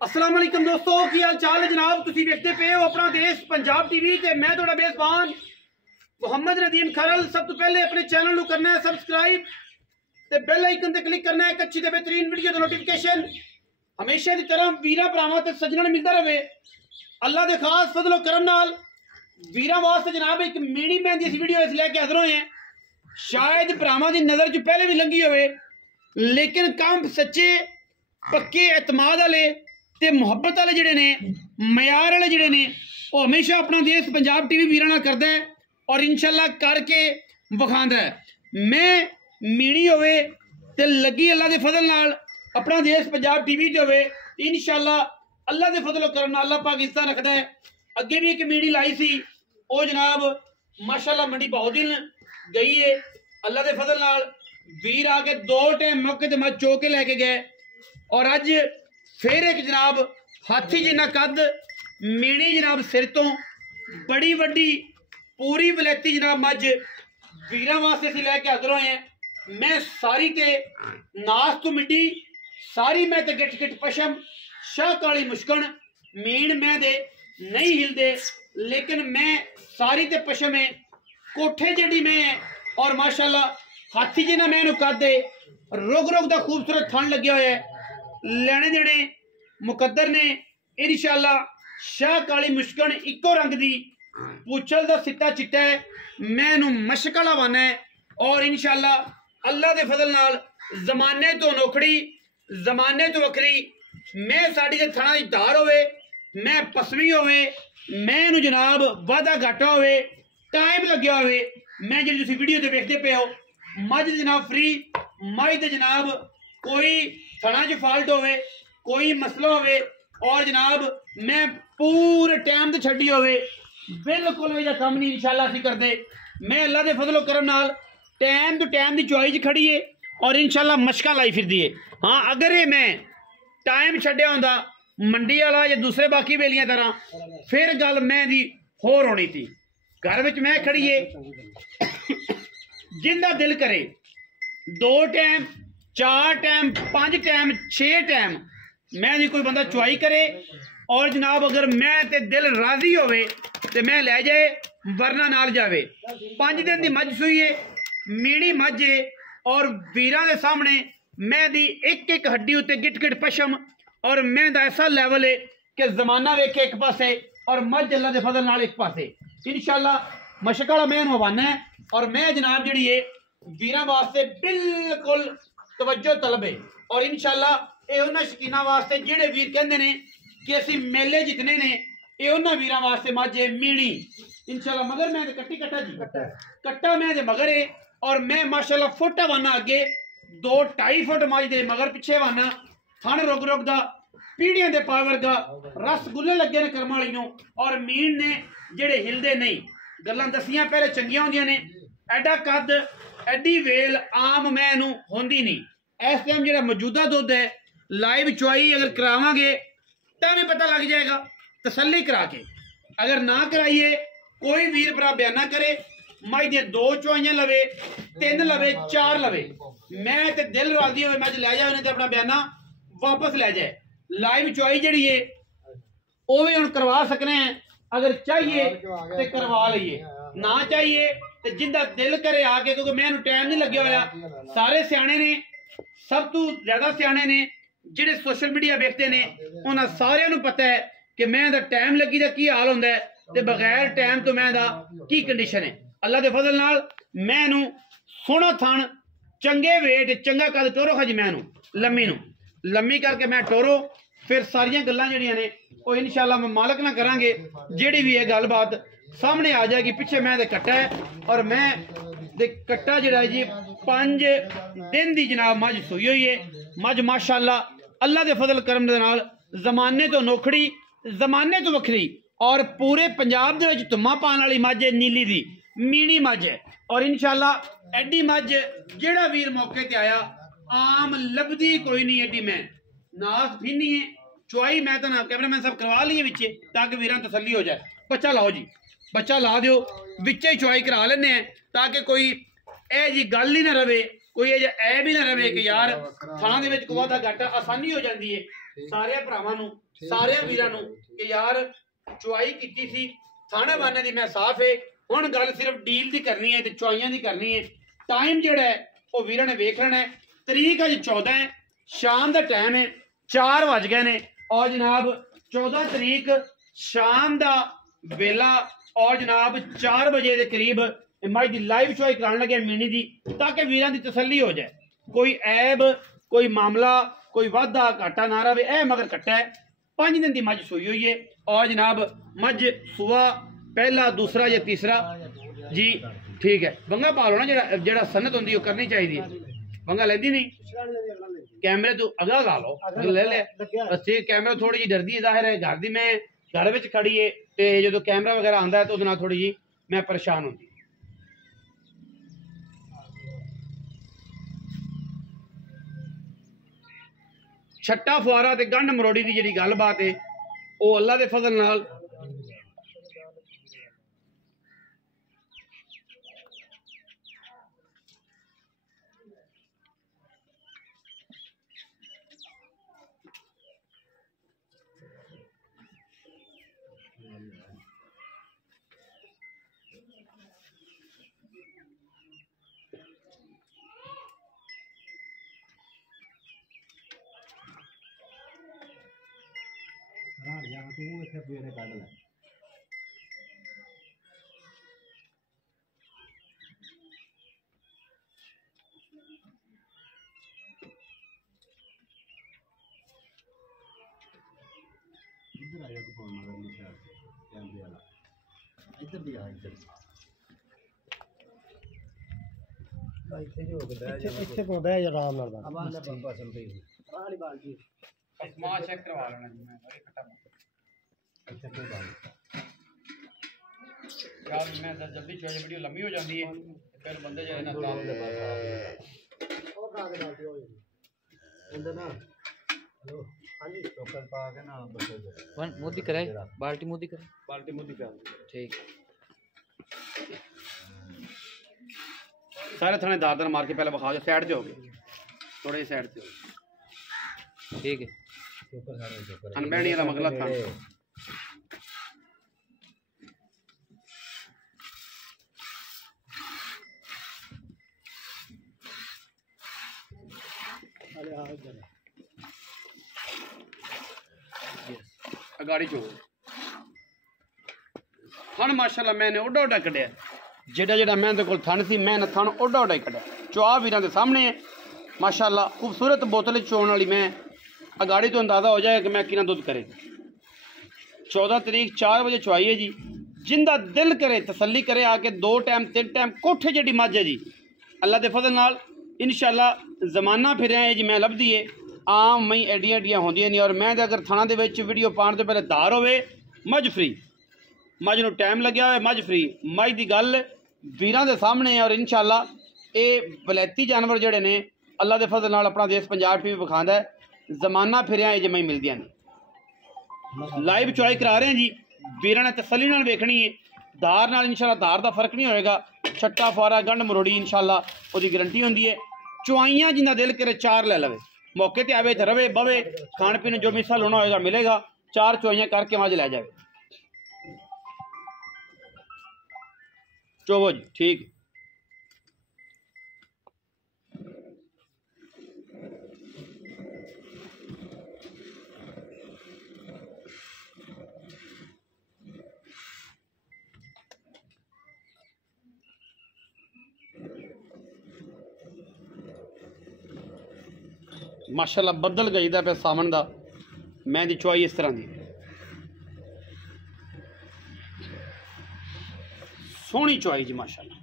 अस्सलाम वालेकुम दोस्तों, की हाल चाल है जनाब। तुसी देखते पे हो अपना देश पंजाब टीवी ते मैं थोड़ा मेजबान मुहम्मद नदीम खरल। सब तो पहले अपने चैनल को करना है सब्सक्राइब ते बेल आइकन ते क्लिक करना है एक अच्छी ते बेहतरीन वीडियो दा नोटिफिकेशन हमेशा की तरह वीरा भरावां ते सज्जणां मिलता रहे। अल्लाह दे खास फजलो करम नाल वीरा वास्ते जनाब एक मीणी मेहंदी इस वीडियो इस लेके हाजिर होए हैं। शायद भरावां दी नज़र च पहले भी लंघी होवे, लेकिन काम सच्चे पक्के एतमाद वाले ते मुहब्बत वाले जिहड़े ने मयार वाले जिहड़े ने वो हमेशा अपना देश पंजाब टीवी वीरां नाल करदा है और इंशाअल्लाह करके विखांदा है। मैं मीणी होवे ते लगी अल्लाह दे फजल नाल अपना देश पंजाब टीवी च होवे इंशाअल्लाह अल्लाह दे फजल करम नाल अल्लाह पाकिस्तान रखदा है। अगे भी एक मीणी लाई सी ओ जनाब माशाअल्लाह मंडी बहुत दिन गई है। अल्लाह दे फजल नाल वीर आके दो टाइम मौके ते मैं चौके लैके गए और अज फिर एक जनाब हाथी जिन्ना कद मीणी जनाब सिर तो बड़ी वड्डी पूरी वलैती जनाब मज वीरां वास्ते असीं लैके हाजिर होए हैं। मैं सारी ते नास तो मिड्डी सारी मैं ते गिट गिट पशम शाह काली मुश्कन मीण मैं दे नहीं हिलदे, लेकिन मैं सारी ते पशम है कोठे जेडी मैं और माशाअल्लाह हाथी जिन्ना मैं कद रुग रुग दा खूबसूरत थन लगे हुए है। लेने देने मुकद्दर ने इंशाअल्लाह शाह काली मुश्कन इको रंग दी पूछल दा सिट्टा चिट्टा है। मैं मशक वाला वाना है और इंशाअल्लाह अल्लाह दे फजल नाल जमाने तो नोखड़ी जमाने तो वखरी मैं साड़ी दे थणा दी धार होवे मैं पसवी होवे मैं जनाब वादा घाटा होवे टाइम लग्या होवे मैं जी तुसीं वीडियो ते वेखदे पे हो मझ जनाब फ्री मझ दे जनाब कोई थणा च फॉल्ट होवे कोई मसला होवे और जनाब मैं पूरे टाइम ते छड्डी होवे बिल्कुल भी काम नहीं इंशाअल्लाह असीं करदे। मैं अल्लाह दे फजलो करम नाल टाइम तो टाइम दी चुआई च खड़ी है और इंशाअल्लाह मशका लाई फिरदी है। हाँ अगर ये मैं टाइम छड्डिया होंदा मंडी वाला या दूसरे बाकी बेलियां तरह फिर गल मैं दी होर होनी थी। घर विच मैं खड़ी है जिंदा दिल करे दो टाइम चार टाइम पांच टाइम छे टाइम मैं जी कोई बंदा चुआई करे और जनाब अगर मैं ते दिल राजी होवे ते मैं ले जाए वरना नाल जावे। 5 दिन दी मझ सूई है मीणी मझ है और वीरां दे सामने मैं दी एक एक हड्डी उत्ते गिट गिट पशम और मैं दा ऐसा लैवल है कि जमाना वेखे एक पासे और मझ अल्लाह दे फजल नाल एक पासे इंशाअल्लाह मशक वाला मैं नवाना है। और मैं जनाब जिहड़ी है वीरां वास्ते बिल्कुल तवज्जो तलब है और इंशाअल्लाह ये उन्हां शकीना वास्ते जिहड़े वीर कहंदे ने कि असीं मेले जितने ने ये उन्हां वीरां वास्ते माझे मीणी इंशाअल्लाह। मगर मैं कट्टी कट्टा जी कट्टा मैं दे मगर है और मैं माशाअल्लाह फुट वाना अगे 2-2.5 फुट माझ दे मगर पिछे वाना थन रुग रुग दा पीढ़ियां दे पावर का रसगुल्ले लगे ने कर्म वालियों और मीण ने जेड़े हिलदे नहीं। गल्लां दसियां पहले चंगियां होंदियां ने एडा कद एडी वेल आम मैं होंदी नहीं। इस टाइम जो मौजूदा दुध है लाइव चुआई अगर करावांगे तो भी पता लग जाएगा तसल्ली करा के। अगर ना कराइए कोई वीर भरा बयाना करे मझ दी 2 चुआइयां लवे 3 लवे 4 लवे मैं ते दिल राजी हो मैं लै जाए तो अपना बयाना वापस लै जाए। लाइव चुआई जी है वह भी हम करवा सकने हैं अगर चाहिए तो करवा लीए ना चाहिए तो जिंदा दिल करे आके क्योंकि मैं टाइम नहीं लगे होया। सारे सियाने ने सब तो ज्यादा सियाने ने जिहड़े सोशल मीडिया वेखते ने उन्हां सारियां नूं पता है कि मैं दा टाइम लगी दा की हाल हुंदा है ते बगैर टाइम तो मैं दा की कंडीशन है। अल्लाह दे फजल नाल मैं सोहना थन चंगे वेट चंगा कद टोरो खज मैं लम्मी करके मैं टोरो फिर सारियां गल्लां जिहड़ियां ने वो इंशाअल्लाह मैं मालक ना करांगे जिहड़ी भी है गलबात सामने आ जाएगी। पीछे मैं दे कट्टा है और मैं दे कट्टा जिहड़ा जी 5 दिन दी जनाब मझ सूई हुई है। मझ माशाअल्लाह अल्लाह दे फजल करम दे नाल जमाने तो नोखड़ी जमाने तो वखरी और पूरे पंजाब दे विच धुम्मा पाने वाली मझ नीली दी मीणी मझ है और इंशाअल्लाह एडी मझ जेड़ा वीर मौके ते आया आम लभदी कोई नहीं। एडी मैं नास फिनी है चुआई मैं तो ना कैमरामैन साहब करवा लिए विचे ताकि वीरां तसल्ली हो जाए। बच्चा लाओ जी बच्चा ला दियो विचे चुआई करा लेने हैं ताकि कोई ए जी गल ही ना रहे कोई ऐ भी ना रहे कि यार थाना दे विच कोई दा घाटा आसानी हो जाती है सारे भरावां नूं सारे वीरां नूं कि यार चुआई कीती सी थाने वाने दी मैं साफ है हुण गल सिर्फ डील दी करनी है ते चुआइयां दी करनी है। टाइम जिहड़ा है वो वीरां ने वेख लेना है। तरीक अज 14 है, शाम दा टाइम है, 4 वज गए ने और जनाब 14 तरीक शाम दा वेला और जनाब 4 बजे के करीब मज की लाइव चुआई कराने लगे मीनी दी ताकि वीरां दी तसल्ली हो जाए, कोई ऐब कोई मामला कोई वाधा घाटा ना रहे। ए मगर कट्टा है 5 दिन की मझ सूई हुई है और जनाब मझ सुआ पहला दूसरा या तीसरा जी ठीक है। बंगा पा लो ना जेड़ा सनत होंदी वो करनी चाहिए। बंगा लेंदी नहीं कैमरे तो अगला ला लो ले ले बस कैमरा थोड़ी जी डरदी है जाहिर है घर दी मैं घर में खड़ी है तो जो कैमरा वगैरह आंदा है तो उस थोड़ी जी मैं परेशान होंगी। छट्टा फुआरा ते गंढ मरोड़ी की जी गलबात है वो अल्लाह के फजल नाल ਇੱਥੇ ਪਾਉਂਦਾ ਹੈ ਆਰਾਮ ਨਾਲ ਬਸ मां चेक करवा लेना जी मैं भाई खट्टा अच्छा कोई बात यार मैं जल्दी चाहिए वीडियो लंबी हो जाती है फिर बंदे जो है ना काम दे पास और कागज डालते हो अंदर ना हेलो हां जी टोकन पा के ना बस वन मोदी कराए बाल्टी मोदी कर ठीक सारे थाने दादर मार के पहले बखा दो साइड से हो गए थोड़े साइड से ठीक है अनबैनी वाला मगला था गाड़ी चो थन माशाल्लाह मैंने ओडा ओडा कढ़िया जेड़ा जेड़ा मैं कोल थन सी मैं थन ओडा ओडा कढ़िया चुआ वीरां दे सामने है माशाल्लाह खूबसूरत बोतल चोण वाली मैं गाड़ी तो अंदाजा हो जाएगा कि मैं कितना दुध करे। 14 तरीक 4 बजे चुआई है जी जिंदा दिल करे तसल्ली करे आके 2 टाइम 3 टाइम कोठे जेडी मझ है जी अल्लाह के फजल नाल इंशाल्लाह जमाना फिर है जी मैं लभदी है आम मई एडियां एडियां होंदियां नहीं और मैं अगर थाना दे विच वीडियो पाने तो पहले दार होवे मझ फ्री मझ नूं टाइम लग्या होवे मझ फ्री मझ दी गल वीरां दे सामने है और इंशाल्लाह ये वलैती जानवर जेडे ने अल्लाह के फजल नाल अपना देश पंजाब टीवी विखांदा है जमाना फिर जमाई मिलदियां ने लाइव चुआई करा रहे हैं जी वीरां ने तसल्ली नाल वेखनी है दार नाल इंशाल्लाह दार दा फर्क नहीं होएगा छट्टा फारा गंढ मरोड़ी इंशाल्लाह ओदी गारंटी होंदी है। चुआइयां जिंदा दिल करे 4 ले लवे मौके ते आवे रवे बवे खाण पीण जो भी सल होना होएगा मिलेगा 4 चुआइयां करके मज लै जाए चोवो जी ठीक माशाल्लाह बदल गईदा पे सावन दा मैं दी चुआई इस तरह दी सोहनी चुआई जी माशाल्लाह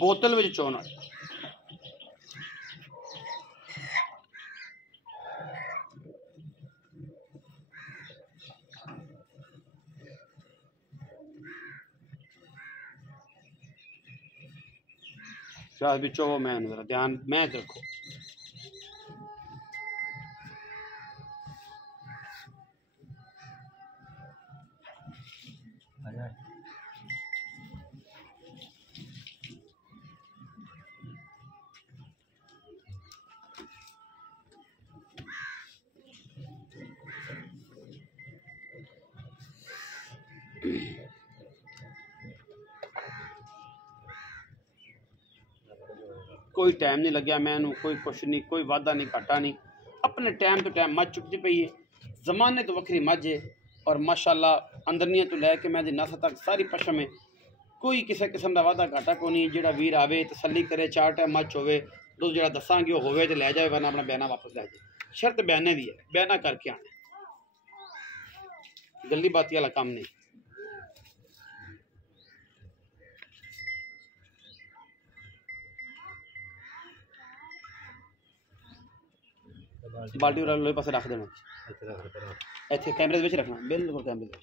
बोतल विच चोन वाली शायद भी चोवो मैं जरा ध्यान मैं रखो कोई टाइम नहीं लग्या मैनू, कोई कुछ नहीं, कोई वादा नहीं घाटा नहीं, अपने टाइम तो टाइम मझ चुकती पई है, जमाने तो वक्री मझ है और माशाअल्लाह अंदरनिया तो लैके मैं नस तक सारी पशम है। कोई किसी किस्म का वादा घाटा को नहीं। जो वीर आवे तसली करे, 4 टाइम मच होवे, दुध जो दसांगे वो होवे तो लै जाए, वरना अपना बयाना वापस लै जाए। शर्त बयाने दी है, बयाना करके आना, गली बाती वाला काम नहीं। बाल्टी लोहे पास रख देना, इतने कैमरे में रखना, बिल्कुल कैमरे में।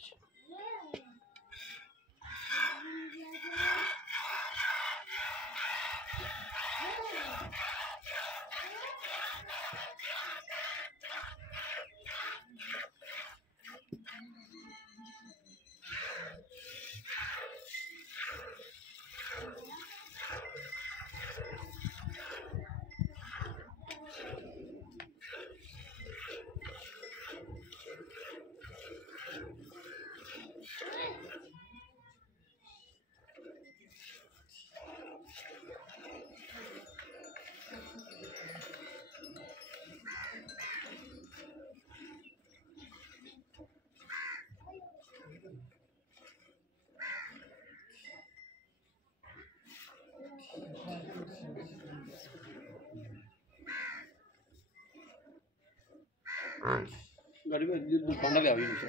गाड़ी में भांडा ले आई मुझे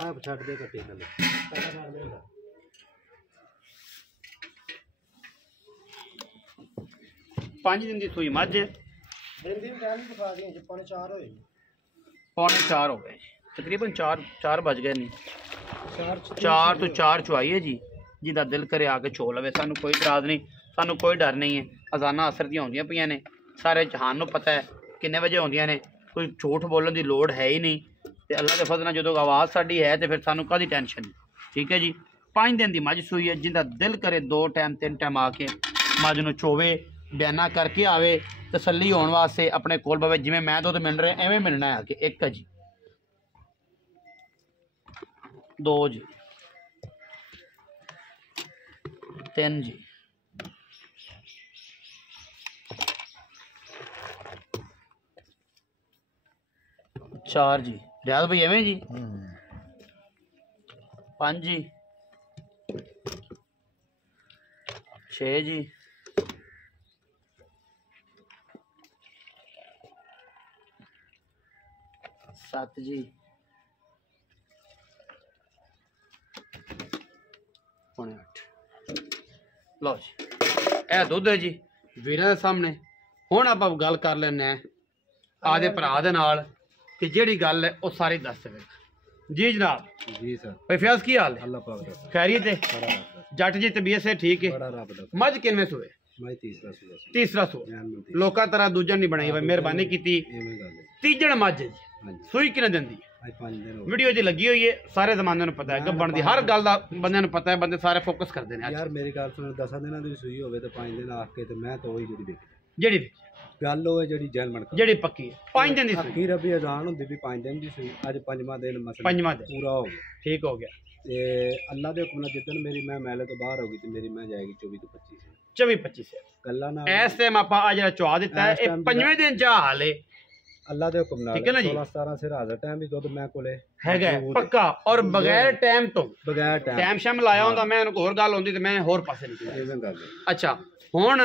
आप छाट दे कटे थले 5 दिन की सूई मझ, दिन दी टाइम दिखा दी, 4:30 होए, 3:45 हो गए, तकरीबन 4 बज गए नहीं, 4 तो 4 चुआई है जी। जिदा दिल करे आके चो लवे, सानू कोई इतराज़ नहीं, सानू कोई डर नहीं है। अजाना असर दी होंदियां पईयां ने, सारे जहान नूं पता है किन्ने बजे होंदियां ने, कोई झूठ बोलने की लोड़ है ही नहीं। तो अल्लाह के फज़ल नाल जो आवाज़ साडी है तो फिर सानू काहदी टेंशन नहीं। ठीक है जी। 5 दिन की मझ सूई है, जिंदा दिल करे 2 टाइम 3 टाइम आके मझ नूं चोवे, बयाना करके आवे, तसली होने वास्ते अपने कोल बवे, जिवें मैं दुध मिल रहा एवें मिलना है आके। 1 जी, 2 जी, 3 जी, 4 जी, रियाज भाई एवें जी, 5 जी, 6 जी, 7 जी, 8। लो जी, यह दुध है जी वीरां दे सामने। हुण आपां गल कर लैने आदे भरा दे नाल कि जिहड़ी गल है वो सारी दस देवे। जी जनाब। जी सर। भाई फयाज की हाल है? अल्लाह पाक दा खैरियत है? बड़ा रब जट जी तबीयत से ठीक है? बड़ा रब दा मझ किनवें सूए? मैं तीसरा तीसरा सू। लोका तरह दूजा नहीं बनाई भाई, मेहरबानी की। एवें गल है। तीजण मझ जी हां जी सूई किने दिंदी? आज 5 दिन हो वीडियो जी लगी हुई है, सारे जमाने ਨੂੰ पता है गब्बन दी हर गल दा बंदे ਨੂੰ पता है, बंदे सारे फोकस करते हैं। यार मेरी गल सुन, 10 दिनां दी सूई होवे ते 5 दिन आख के ते मैं तो ओही जेडी देखी जेडी गल होवे जेडी जैलमन का जेडी पक्की है 5 दिन दी सूई। की रबी अजान हुंदी भी 5 दिन दी सूई, आज 5वां दिन मसला 5वां दिन पूरा हो गया। ठीक हो गया। ते अल्लाह दे हुक्म नाल जिद्दन मेरी मैं मेले तो बाहर हो गई ते मेरी मैं जाएगी 24 तो 25 24-25 से गल्ला ना इस टाइम आप आज ਜਿਹੜਾ ਚੁਆ ਦਿੱਤਾ ਹੈ ਇਹ 5ਵੇਂ ਦਿਨ ਚ ਹਾਲ ਹੈ। अल्लाह दे हुक्म नाल ठीक है ना जी? 16-17 सिर हाज़र टाइम भी दुध मैं कोले ਹੈਗਾ ਪੱਕਾ और बगैर टाइम तो बगैर टाइम टाइम शाम लाया ਹੁੰਦਾ मैं ਇਹਨੂੰ ਹੋਰ ਗੱਲ ਹੁੰਦੀ ਤੇ मैं ਹੋਰ ਪਾਸੇ ਨਿਕਲ एवें गल है। ਅੱਛਾ ਹੁਣ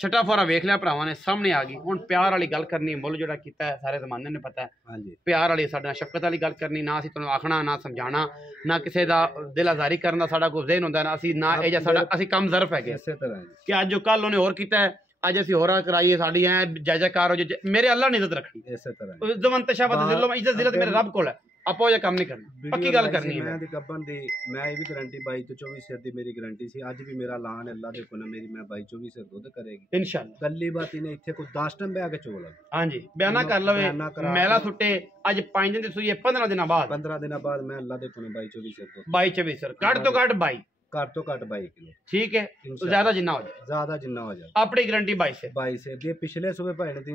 ਛਟਾ ਫੋਰਾ ਵੇਖ ਲਿਆ ਭਰਾਵਾਂ ਨੇ, ਸਾਹਮਣੇ ਆ ਗਈ। ਹੁਣ ਪਿਆਰ ਵਾਲੀ ਗੱਲ ਕਰਨੀ, ਮੁੱਲ ਜਿਹੜਾ ਕੀਤਾ ਹੈ ਸਾਰੇ ਜ਼ਮਾਨੇ ਨੂੰ ਪਤਾ ਹੈ। हाँ जी ਪਿਆਰ ਵਾਲੀ ਸਾਡੇ ਨਾਲ ਸ਼ਫਕਤ ਵਾਲੀ ਗੱਲ ਕਰਨੀ, ਨਾ ਅਸੀਂ ਤੁਹਾਨੂੰ ਆਖਣਾ ਨਾ ਸਮਝਾਣਾ, ਨਾ ਕਿਸੇ ਦਾ ਦਿਲ ਆਜ਼ਾਰੀ ਕਰਨ ਦਾ ਸਾਡਾ ਕੋਈ ਜ਼ਿਹਨ ਹੁੰਦਾ, ਨਾ ਅਸੀਂ ਨਾ ਇਹ ਜਿਹਾ ਸਾਡਾ ਅਸੀਂ ਕੰਮ ਜ਼ਰਫ ਹੈਗੇ इसी तरह है। ਕਿ ਅੱਜ ਜੋ ਕੱਲ ਉਹਨੇ ਹੋਰ ਕੀਤਾ ਹੈ, ਅੱਜ ਅਸੀਂ ਹੋਰਾਂ ਕਰਾਈਏ, ਸਾਡੀ ਐ ਜਾਇਜ਼ਾਕਾਰ ਹੋ ਜੇ। ਮੇਰੇ ਅੱਲਾ ਨੇ ਇੱਜ਼ਤ ਰੱਖਣੀ, इसी तरह है। ਜ਼ਮਨ ਤਸ਼ਾਬਤ ਜ਼ਿਲ੍ਲਤ ਇੱਜ਼ਤ ਜ਼ਿਲ੍ਲਤ ਮੇਰੇ ਰੱਬ ਕੋਲ ਹੈ। ਆਪਾਂ ਉਹ ਜਿਹਾ ਕੰਮ ਨਹੀਂ ਕਰਨਾ, ਪੱਕੀ ਗੱਲ ਕਰਨੀ ਹੈ। मैं दी गब्बन दी मैं ये भी गारंटी 22 तो 24 सिर दी मेरी गारंटी सी। आज भी मेरा ऐलान है अल्लाह दे हुक्म नाल मेरी मैं 22-24 सिर दुध करेगी ਇਨਸ਼ਾਅੱਲਾ। गल्ली बाती ने इत्थे कोई 10 टन बह के चोल ਹਾਂਜੀ ਬਿਆਨਾ ਕਰ ਲਵੇ, ਬਿਆਨਾ ਕਰਾ ਮੈਲਾ ਕੇ। ਸੁੱਟੇ। ਅੱਜ 5 ਦਿਨ ਦੀ ਸੂਈ ਹੈ, 15 ਦਿਨਾਂ ਬਾਅਦ 15 दिन बाद मैं अल्लाह दे हुक्म नाल 22-24 सिर दुध 22-24 ਸਰ ਘੱਟ ਤੋਂ ਘੱਟ 22। घट तो घट 22 किलो ਠੀਕ ਹੈ, इंशाअल्लाह। ਜ਼ਿਆਦਾ ਜਿੰਨਾ ਹੋ ਜਾਏ ज्यादा जिन्ना हो जाए ਆਪਣੀ ਗਾਰੰਟੀ 22 ਸੇ 22 सिर दी पिछले सुबह भाई दी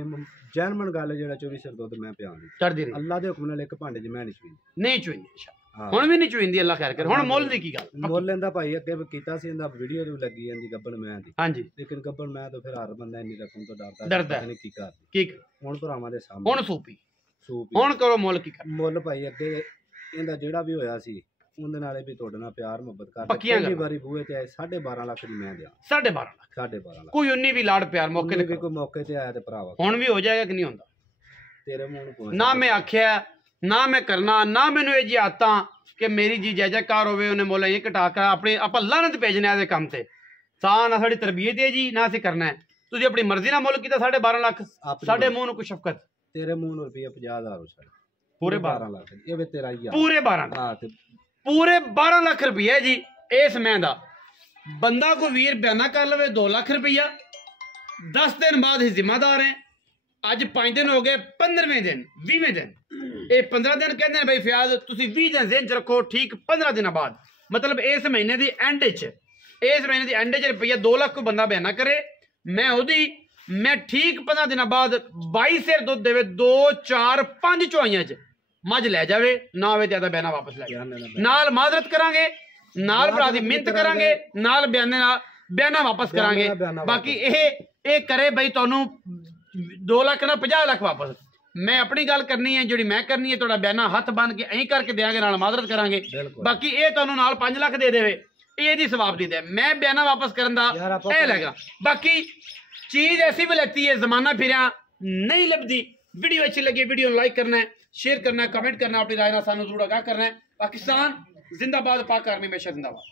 जैनमन गल जेड़ा 24 सिर दुध मैं पिया ਚੜਦੀ ਰਹੀ। अल्लाह दे हुक्म नाल एक भांडे च मैं नहीं पींदी ਨਹੀਂ ਚੁਈ ਹੁਣ ਵੀ ਨਹੀਂ ਚੁਇੰਦੀ ਅੱਲਾ ਖੈਰ ਕਰ। ਹੁਣ ਮੁੱਲ ਦੀ ਕੀ ਗੱਲ? ਮੁੱਲ ਇਹਦਾ ਭਾਈ ਅੱਗੇ ਵੀ ਕੀਤਾ ਸੀ, ਇਹਦਾ ਵੀਡੀਓ ਵੀ ਲੱਗੀ ਜਾਂਦੀ ਗੱਬਣ ਮੈਂ ਦੀ, ਹਾਂਜੀ ਲੇਕਿਨ ਗੱਬਣ ਮੈਂ ਤਾਂ ਫਿਰ ਹਰ ਬੰਦਾ ਇੰਨੀ ਰਕਮ ਤੋਂ ਡਰਦਾ ਨਹੀਂ ਕੀ ਕਰ ਕੀ ਹੁਣ ਭਰਾਵਾਂ ਦੇ ਸਾਹਮਣੇ ਹੁਣ ਸੂਪੀ ਸੂਪ ਹੁਣ ਕਰੋ ਮੁੱਲ ਕੀ ਕਰ? ਮੁੱਲ ਭਾਈ ਅੱਗੇ ਇਹਦਾ ਜਿਹੜਾ ਵੀ ਹੋਇਆ ਸੀ ਉਹਦੇ ਨਾਲੇ ਵੀ ਤੁਹਾਡੇ ਨਾਲ ਪਿਆਰ ਮੁਹੱਬਤ ਕਰਦੇ ਪੱਕੀਆਂ ਪਹਿਲੀ ਵਾਰੀ ਬੂਹੇ ਤੇ ਆਏ 12.5 ਲੱਖ ਦੀ ਮੈਂ ਦਿਆਂ 12.5 ਲੱਖ 12.5 ਲੱਖ ਕੋਈ 19 ਵੀ ਲਾੜ ਪਿਆਰ ਮੌਕੇ ਤੇ ਵੀ ਕੋਈ ਮੌਕੇ ਤੇ ਆਇਆ ਤੇ ਭਰਾਵਾ ਹੁਣ ਵੀ ਹੋ ਜਾਏਗਾ ਕਿ ਨਹੀਂ ਹੁੰਦਾ? ਤੇਰੇ ਮੂੰਹ ਨੂੰ ਪਹੁੰਚ ਨਾ ਮੈਂ ਆਖਿਆ ਨਾ ਮੈਂ ਕਰਨਾ ਨਾ ਮੈਨੂੰ ਇਹ ਜੀ ਆਤਾਂ ਕਿ ਮੇਰੀ ਜੀ ਜੈਜੈਕਾਰ ਹੋਵੇ ਉਹਨੇ ਮੁੱਲ ਇਹ ਘਟਾ ਕੇ ਆਪਣੇ ਆਪਾਂ ਲਾਨਤ ਭੇਜਣਾ ਇਹਦੇ ਕੰਮ ਤੇ ਤਾਂ ਨਾ ਸਾਡੀ ਤਰਬੀਅਤ ਹੈ ਜੀ ਨਾ ਅਸੀਂ ਕਰਨਾ ਹੈ। ਤੁਸੀਂ ਆਪਣੀ ਮਰਜ਼ੀ ਨਾਲ ਮੁੱਲ ਕੀਤਾ 12.5 ਲੱਖ ਸਾਡੇ ਮੂੰਹ ਨੂੰ ਕੋਈ ਸ਼ਫਕਤ ਤੇਰੇ ਮੂੰਹ ਨੂੰ ਰੁਪਈਆ 50,000 ਹੋ ਛੱਡ ਪੂਰੇ 12 ਲੱਖ ਇਹ ਵੀ ਤੇਰਾ ਹੀ ਆ ਪੂਰੇ 12 ਹਾਂ ਤੇ ਪੂਰੇ 12 ਲੱਖ ਰੁਪਈਆ ਜੀ ਇਸ ਮੈਂ ਦਾ ਬੰਦਾ ਕੋਈ ਵੀਰ ਬਿਆਨਾ ਕਰ ਲਵੇ 2 ਲੱਖ ਰੁਪਈਆ 10 ਦਿਨ ਬਾਅਦ ਹੀ ਜ਼ਿੰਮੇਦਾਰ ਹੈ। ਅੱਜ 5 ਦਿਨ ਹੋ ਗਏ 15ਵੇਂ ਦਿਨ 20ਵੇਂ ਦਿਨ ਇਹ 15 ਦਿਨ ਕਹਿੰਦੇ ਨੇ ਬਈ ਫਿਆਜ਼ ਤੁਸੀਂ 20 ਦਿਨ ਜ਼ਿਹਨ ਚ ਰੱਖੋ ਠੀਕ 15 ਦਿਨਾਂ ਬਾਅਦ ਮਤਲਬ ਇਸ ਮਹੀਨੇ ਦੀ ਐਂਡ 'ਚ ਰੁਪਈਆ 2 ਲੱਖ ਕੋਈ ਬੰਦਾ ਬਿਆਨਾ ਕਰੇ ਮੈਂ ਠੀਕ 15 ਦਿਨਾਂ ਬਾਅਦ 22 ਸਿਰ ਦੁੱਧ ਦੇਵੇ 2 4 5 ਚੁਆਈਆਂ 'ਚ ਮੱਝ ਲੈ ਜਾਵੇ ਨਾ ਹੋਵੇ ਤੇ ਆਦਾ ਬਿਆਨਾ ਵਾਪਸ ਲੈ ਜਾਵੇ ਨਾਲ ਮਾਜ਼ਰਤ ਕਰਾਂਗੇ ਨਾਲ ਭਰਾ ਦੀ ਮਿਹਨਤ ਕਰਾਂਗੇ ਨਾਲ ਬਿਆਨਾ ਵਾਪਸ ਕਰਾਂਗੇ। ਬਾਕੀ ਇਹ ਕਰੇ ਬਈ ਤੁਹਾਨੂੰ 2 ਲੱਖ ਨਾ 50 ਲੱਖ ਵਾਪਸ ਮੈਂ ਆਪਣੀ ਗੱਲ ਕਰਨੀ ਹੈ ਜਿਹੜੀ ਮੈਂ ਕਰਨੀ ਹੈ ਤੁਹਾਡਾ ਬਿਆਨਾ ਹੱਥ ਬੰਨ ਕੇ ਐਂ ਕਰਕੇ ਦਿਆਂਗੇ ਨਾਲ ਮਾਜ਼ਰਤ ਕਰਾਂਗੇ। ਬਾਕੀ ਇਹ ਤੁਹਾਨੂੰ ਨਾਲ 5 ਲੱਖ ਦੇ ਦੇਵੇ ਇਹਦੀ ਸਵਾਬ ਦੀ ਦੇ ਮੈਂ ਬਿਆਨਾ ਵਾਪਸ ਕਰਨ ਦਾ ਇਹ ਲੱਗਾ। ਬਾਕੀ ਚੀਜ਼ ਐਸੀ ਵੀ ਲੈਤੀ ਹੈ ਜ਼ਮਾਨਾ ਫਿਰਿਆ नहीं लभदी। वीडियो अच्छी लगी वीडियो लाइक करना है, शेयर करना है, कमेंट करना है, अपनी राय ना सानू जरूर आगाह करना है। पाकिस्तान जिंदाबाद, पाक आर्मी हमेशा जिंदाबाद।